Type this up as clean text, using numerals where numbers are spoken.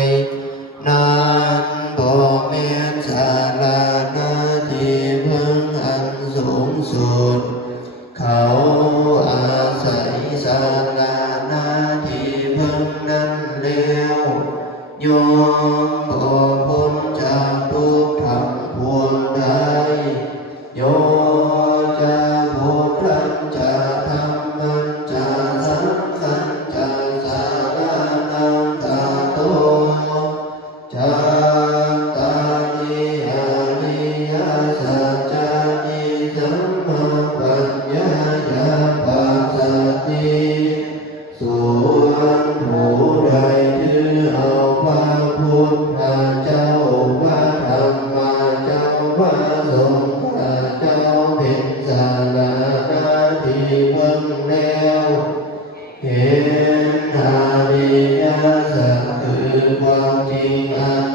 ยนั้นบ่แม่นศาลาหน้าที่พึ่งอันสูงสุดเขาอาศัยศาลาหน้าที่พึ่งนั้นแล้วโยมบ่พ้นจากทุกข์ทั้งปวงใดโยจะพุทธังจะธัมมังจะสังฆังจะสารนังกาโตจัตตาริอริยสัจจานิสัมมาปัญญายาปัสสติส่วนผู้ใดถือเอาพระพุทธเจ้าพระธรรมเจ้าพระสงฆ์เจ้าเป็นศาลาหน้าที่พึ่งแล้วเห็นอริยสัจคือความจริงอัน